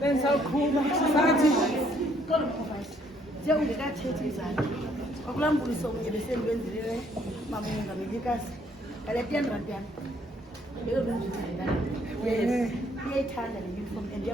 Bensawukhuma sathi njengekathethe izandla akulambuliso kunye besendiwenzile mamunga belikazi ngale 10 rand yami uyayithanda le uniform and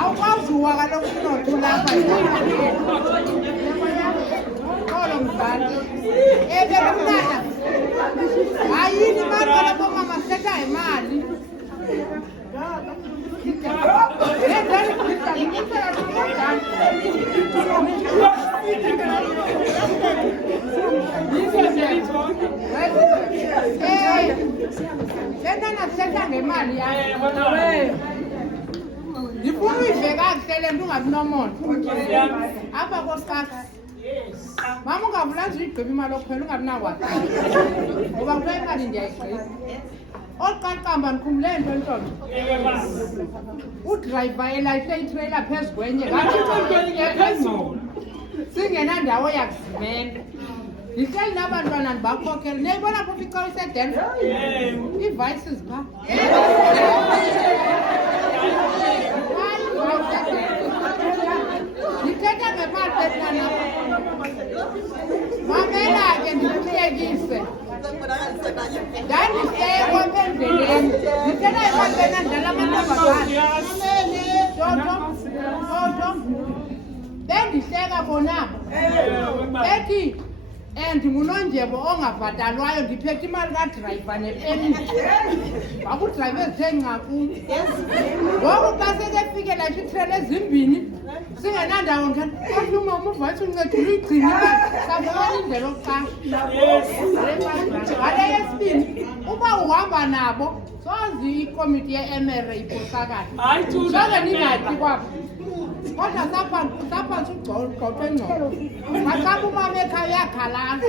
awukwaziwa kaloku kunothu lapha kolo mzali ebemnana hayini maqala bomama setha imali setha ngemali yakho ngifuna uyidle kakuhle le nto ungabi nomoya apha kosakha mama ungavulazi uyigqiba imali okuphela ungabi nawati ngoba kula imali ndiyayigqiba oqaqamba ndikhumule nto ntombi udrayiva elayishe itreyila phezu kwenye phezulu singenandawo yakuzimela ndihleli nabantwana ndibakhokele neyibona phofu icawa isedenza ii-vices phaa ndithetha ngemali betana mamela ke ndikuhlekise ndandihlekwa apha endleleni ndithetha imali bena ndidlala amantombazane toto bendihleka bonabo bethi ndingunonjebo ongabhatalwayo ndiphethe imali kadrayiva nepeni wakudrayiva ezithencaku ngoku xa sekefikela itrela ezimbini singenandawo ngeumama uvathi uncedula uyigcina imali safumana indlela okuqasha ngale yesibini uba uhamba nabo sozi ikomiti ye-emere iphosakala soze ningathi kwapho kodwa saphantsi ugqotho engcobo maxaba umama ekhaya uyakhalaza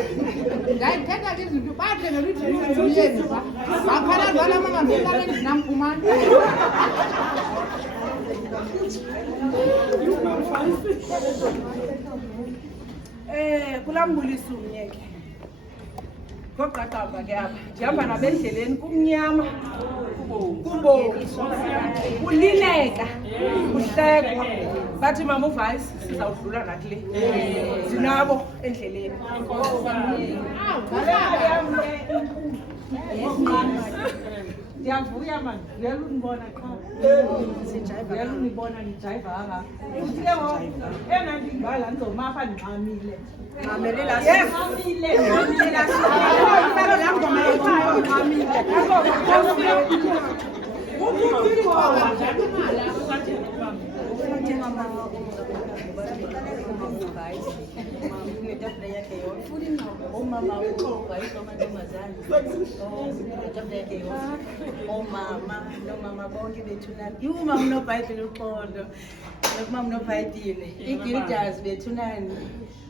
ndayithetha ke izinto bathengela idiliyeni ba bakhalaza la mama ngekaleni ndinamfumana kulambulisa umnyeke. Ngoqaqamba ke apha. Ndihamba nabendleleni kumnyama. Kubo. Kulileka. Kuhlekwa. Bathi mama uVice sizawudlula nathi le. Sinabo endleleni. Ndiyavuya mani, vele unibona qha. Vele unibona nijayiva kangaka. Uthi ke ngoku enandingibala ndizoma apha ndinxamile. Nxamele la. Yes. Nxamile la. La ngoma yekhaya nxamile. Umama uxoxa amantombazane. Omama nomama bonke bethunana. Umama unoBhayibhile uxondo. Nomama unoBhayibhile. Igildas bethunani.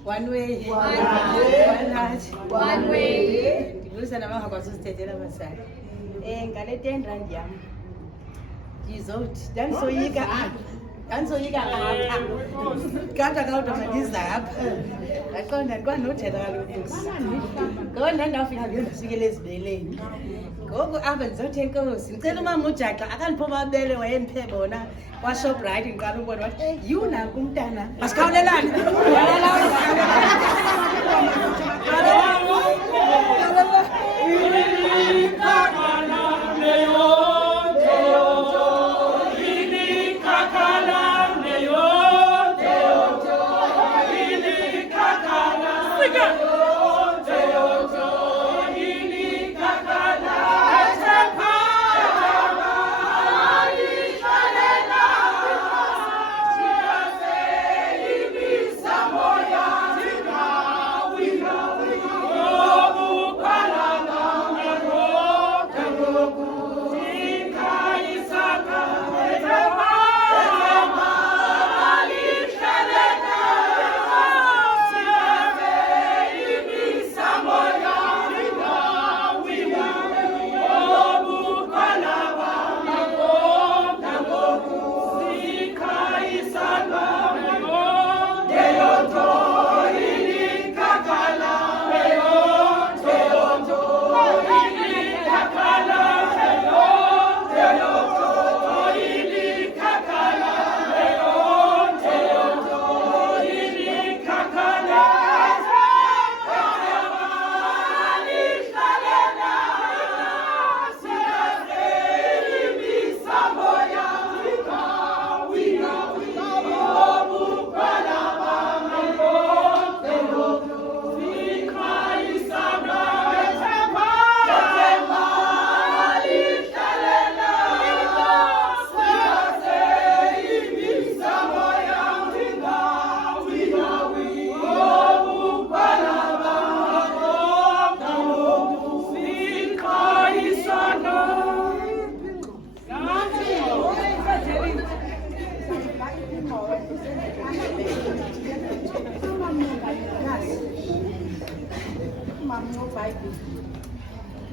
One way. One heart. One way. Ndibulisa namangakwazi uzithethela abasana. Ngale 10 rand yam. Ndizothi ndandisoyika ngapha. Kade kawuda mandiza apha. Ndaqonda ndikwanothela kaloku. Ngona ndawufika ndiyosifikela ezibeleni. Ngoku apha ndizothenga enkosi. Ndicela umama uJaxa akandipho babele wayemphe bona kwaShoprite ndiqala ukubona wathi naku umntana. Masikhawulelane.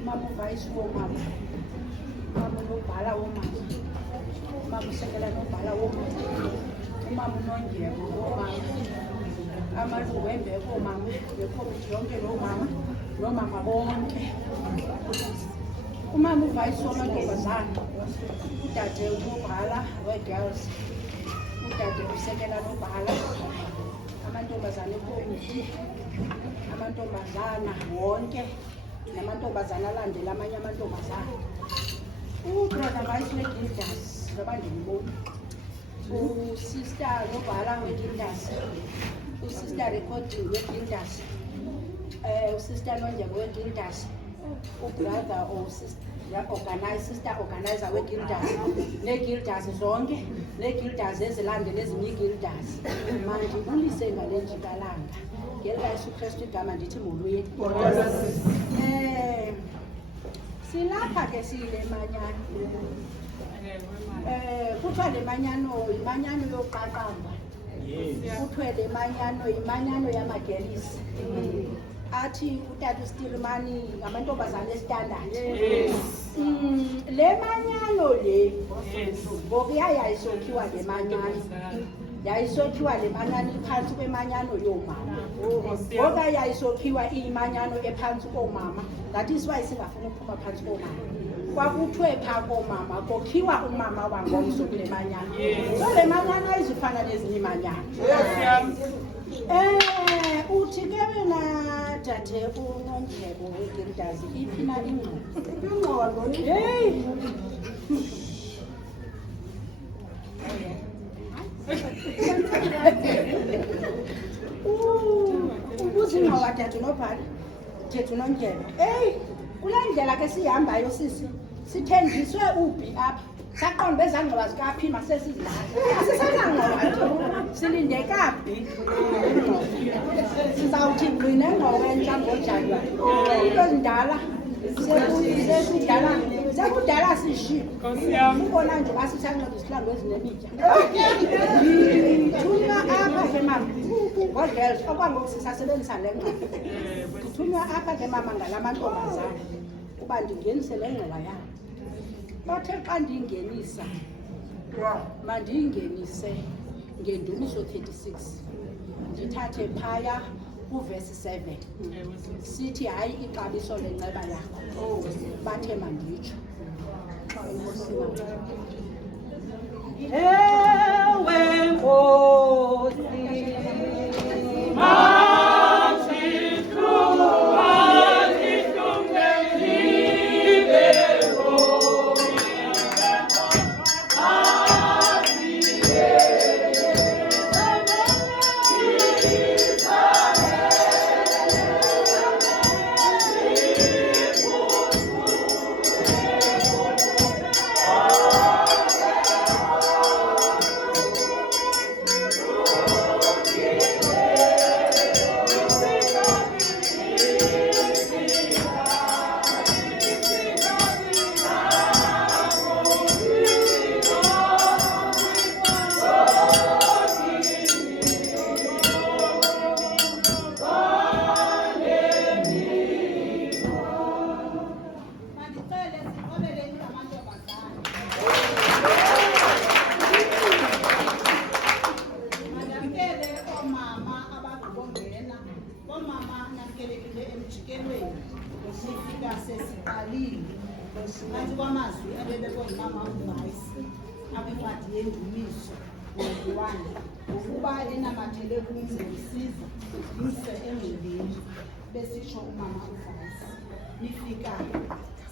Mama uVice woMama. Mama unobhala woMama. Mama usekela nobhala woMama. Umama uNondyebo woMama. Amalungu embeko woMama. Lekhomithi yonke lomama. Nomama bonke. Umama uVice wamantombazane. Udade unobhala weGirls. Udade usekela nobhala. Amantombazane ekhomithi. Amantombazana wonke. Namantombazana alandela amanye amantombazana. Ubrother Vice weGildas nabandimiboni. Usister nobhala weGildas. Usister recording weGildas. Usister Nondyebo weGildas. Ubrother or sister sister organizer weGildas. NeGildas zonke. NeGildas ezilandela ezinye iGildas. Manje ulise ngale njikalanga. Ngela Yesu Kristu igama ndithi muluye. Silapha ke sile Manyano. Kuthiwa le Manyano imanyano yoqaqamba. Kuthiwa le Manyano imanyano yamagelisi. athi utata uStirimani ngamantombazane estandard. Le manyano le ngokuya yayisokhiwa le manyano. Yayisokhiwa le manyano iphansi kwemanyano yomama. Ngoba yayisokhiwa imanyano ephansi komama. That is why singafuna ukuphuma phansi komama. Kwakuthiwe pha komama kokhiwa umama wangomso kule manyano. So le manyano ayizifana nezinye imanyano. Uthi ke wena Dade uNondyebo weGildazi iphi na ingqondo? Hey. Ubuze ingqondo Dade uNobhala, Dade uNondyebo. Hey, kule ndlela ke sihambayo sisi sithenjiswe ubi apha. Saqonda bezangqoba zikaphima sesizilahla. Asisanangqoba silindeka phi. Sizawuthi ngqine ngqoba entsha ngoJanuwari. Into ezindala sekudala sishilo. Ubona nje basisanqoba isihlangu ezinemitya. Thunywa apha ke mama. Ngogirls okwangoku sisasebenzisa le ngqoba. Thunywa apha ke mama ngalamantombazana. Kuba ndingenise le ngqoba yabo. Bathe xa ndingenisa mandiyingenise ngendumiso 36 ndithathe phaya kuvesi 7 sithi hayi ixabiso lenceba yakho bathe manditsho ewe Nkosi emjikelweni sifika sesiqalile ngathi kwamazwi abebekongumama uVice abefati yendumiso ngokuwani ukuba enamathele kumze isiza yise engcebeni besisho umama uVice nifika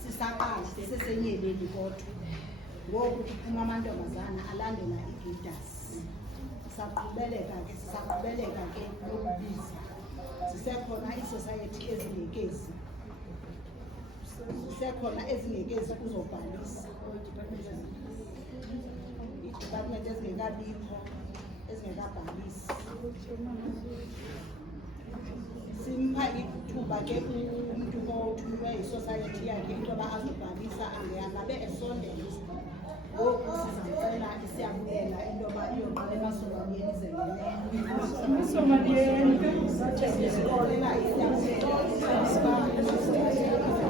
sisaqala sesenyeleli kodwa ngoku umamantombazana alandela iGildazi saqhubeleka ke lokubiza sisekhona isociety ezingekezi uzobhalisa i-department ezingekabikho ezingekabhalisi simpha ithuba ke umuntu othunywe isociety yakhe intoba azobhalisa angabe esondela ngoku sizamcela isiyabuyela intoba iyoqala emasomaliyeni izelele